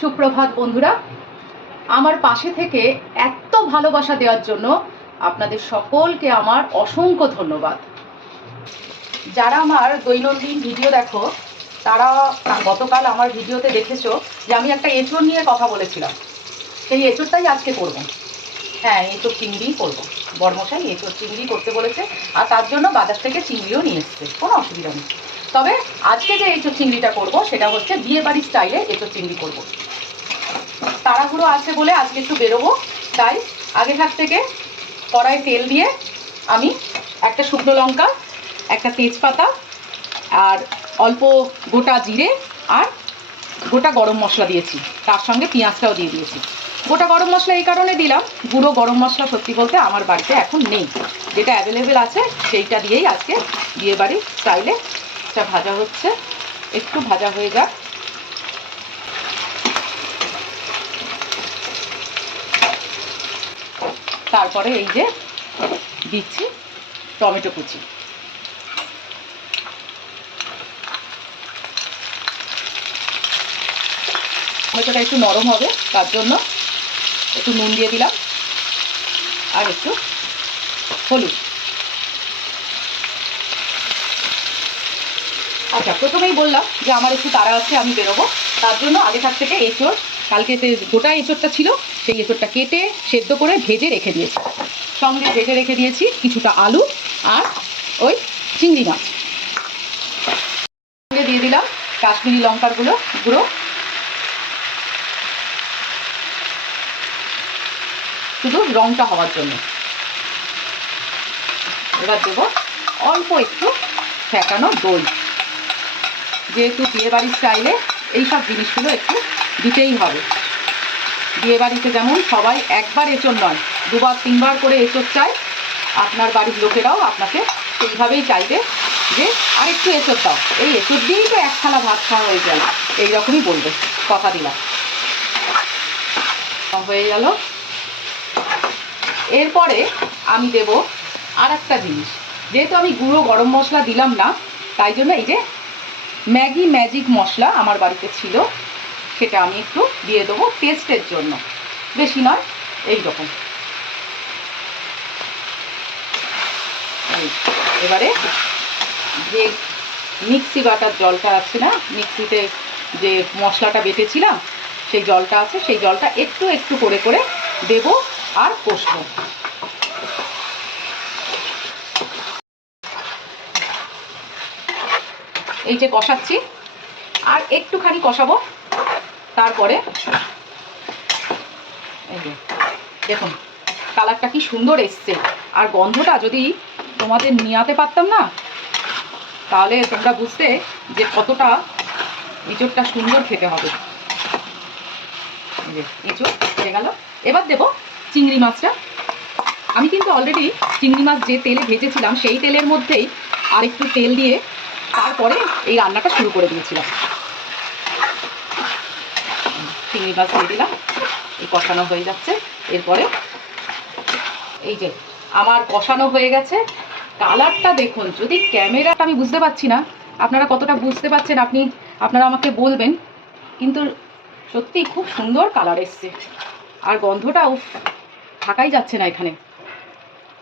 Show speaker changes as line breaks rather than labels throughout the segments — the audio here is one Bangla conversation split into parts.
সুপ্রভাত বন্ধুরা, আমার পাশে থেকে এত ভালোবাসা দেওয়ার জন্য আপনাদের সকলকে আমার অসংখ্য ধন্যবাদ। যারা আমার দৈনন্দিন ভিডিও দেখো, তারা গতকাল আমার ভিডিওতে দেখেছ যে আমি একটা এঁচড় নিয়ে কথা বলেছিলাম। সেই এঁচড়টাই আজকে করব। হ্যাঁ এঁচড় চিংড়িই করব। বর্মশাই এঁচড় চিংড়ি করতে বলেছে, আর তার জন্য বাজার থেকে চিংড়িও নিয়ে এসছে। কোনো অসুবিধা নেই। তবে আজকে যে এঁচড় চিংড়িটা করব, সেটা হচ্ছে বিয়ে বাড়ির স্টাইলে এঁচড় চিংড়ি করব। তাড়াহুড়ো আছে বলে আজকে একটু বেরোবো, তাই আগে হাত থেকে কড়াই তেল দিয়ে আমি একটা শুকনো লঙ্কা, একটা তেজপাতা আর অল্প গোটা জিরে আর গোটা গরম মশলা দিয়েছি। তার সঙ্গে পেঁয়াজটাও দিয়ে দিয়েছি। গোটা গরম মশলা এই কারণে দিলাম, গুঁড়ো গরম মশলা সত্যি বলতে আমার বাড়িতে এখন নেই। যেটা অ্যাভেলেবেল আছে, সেইটা দিয়েই আজকে বিয়ে বাড়ির স্টাইলে এটা ভাজা হচ্ছে। একটু ভাজা হয়ে যাক। তারপরে এই যে দিচ্ছি টমেটো কুচি। টমেটোটা একটু নরম হবে, তার জন্য একটু নুন দিয়ে দিলাম। আর একটু হলুদ। আচ্ছা প্রথমেই বললাম যে আমার একটু তাড়া আছে, আমি বেরোবো। তার জন্য আগে থাক থেকে এঁচড়, কালকে যে গোটা এঁচড়টা ছিল, সেই এঁচড়টা কেটে সেদ্ধ করে ভেজে রেখে দিয়েছি। সঙ্গে ভেজে রেখে দিয়েছি কিছুটা আলু আর ওই চিংড়ি মাছ। সঙ্গে দিয়ে দিলাম কাশ্মীরি লঙ্কার গুঁড়ো গুঁড়ো। শুধু রংটা হওয়ার জন্য। এবার দেবো অল্প একটু ফেটানো দই। যেহেতু বিয়েবাড়ির স্টাইলে এইসব জিনিসগুলো একটু দিতেই হবে। বিয়েবাড়িতে যেমন সবাই একবার এঁচড় নয়, দুবার, তিনবার করে এঁচড় চায়, আপনার বাড়ির লোকেরাও আপনাকে সেইভাবেই চাইবে যে আরেকটু এঁচড় দাও। এই এঁচড় দিয়েই তো এক থালা ভাত খাওয়া হয়ে গেল। এইরকমই বলবে, কথা দিলাম। হয়ে গেল। এরপরে আমি দেব আর একটা জিনিস। যেহেতু আমি গুঁড়ো, গরম মশলা দিলাম না, তাই জন্য এই যে ম্যাগি ম্যাজিক মশলা আমার বাড়িতে ছিল। সেটা আমি একটু দিয়ে দেবো টেস্টের জন্য। বেশি নয়, এই রকম। এবারে যে মিক্সি বাটার জলটা আছে না, মিক্সিতে যে মশলাটা বেটেছিলাম, সেই জলটা আছে, সেই জলটা একটু একটু করে করে দেব আর কষবো। এই যে কষাচ্ছি। আর একটুখানি কষাবো। তারপরে দেখুন, কালারটা কি সুন্দর এসছে। আর গন্ধটা যদি তোমাদের নিয়াতে পারতাম না, তাহলে তোমরা বুঝতে যে কতটা এঁচোড়টা সুন্দর খেতে হবে। যে হয়ে গেল। এবার দেবো চিংড়ি মাছটা। আমি কিন্তু অলরেডি চিংড়ি মাছ যে তেলে ভেজেছিলাম, সেই তেলের মধ্যেই আর একটু তেল দিয়ে তারপরে এই রান্নাটা শুরু করে দিয়েছিলাম। চিংড়ি মাছ দিয়ে দিলাম, এই কষানো হয়ে যাচ্ছে। এরপরে এই যে আমার কষানো হয়ে গেছে, কালারটা দেখুন, যদি ক্যামেরাটা আমি বুঝতে পারছি না, আপনারা কতটা বুঝতে পারছেন আপনি, আপনারা আমাকে বলবেন, কিন্তু সত্যি খুব সুন্দর কালার এসছে। আর গন্ধটা, উফ, থাকাই যাচ্ছে না এখানে।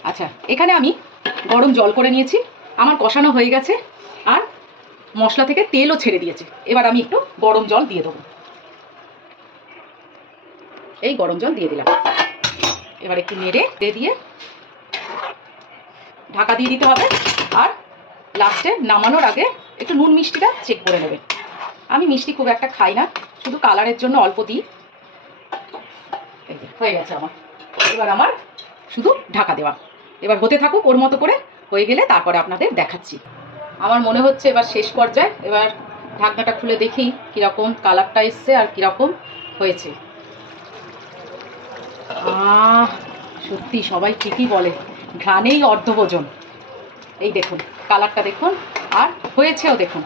আচ্ছা এখানে আমি গরম জল করে নিয়েছি, আমার কষানো হয়ে গেছে। আর মশলা থেকে তেলও ছেড়ে দিয়েছে। এবার আমি একটু গরম জল দিয়ে দেবো। এই গরম জল দিয়ে দিলাম। এবার একটু নেড়ে দিয়ে দিয়ে ঢাকা দিয়ে দিতে হবে আর লাস্টে নামানোর আগে একটু নুন মিষ্টিটা চেক করে নেবেন। আমি মিষ্টি খুব একটা খাই না, শুধু কালারের জন্য অল্প দিই। হয়ে গেছে আমার। এবার আমার শুধু ঢাকা দেওয়া। এবার হতে থাকুক ওর মতো করে, হয়ে গেলে তারপরে আপনাদের দেখাচ্ছি। আমার মনে হচ্ছে এবার শেষ পর্যায়ে, এবার ঢাকনাটা খুলে দেখি কীরকম কালারটা এসছে আর কীরকম হয়েছে। সত্যি সবাই ঠিকই বলে, ঘ্রাণেই অর্ধভোজন। এই দেখুন, কালারটা দেখুন, আর হয়েছেও দেখুন।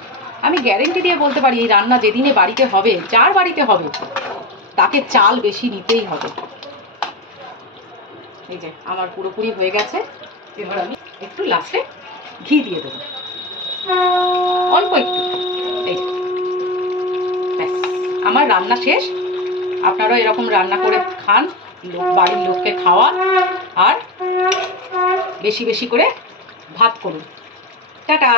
আমি গ্যারেন্টি দিয়ে বলতে পারি, এই রান্না যেদিনে বাড়িতে হবে, যার বাড়িতে হবে, তাকে চাল বেশি নিতেই হবে। এই যে, আমার পুরোপুরি হয়ে গেছে। এবার আমি একটু লাস্টে ঘি দিয়ে দেবো। অল্প একটু। এই ব্যাস, আমার রান্না শেষ। আপনারাও এরকম রান্না করে খান, লোক, বাড়ির লোককে খাওয়া আর বেশি বেশি করে ভাত করুন। টাটা।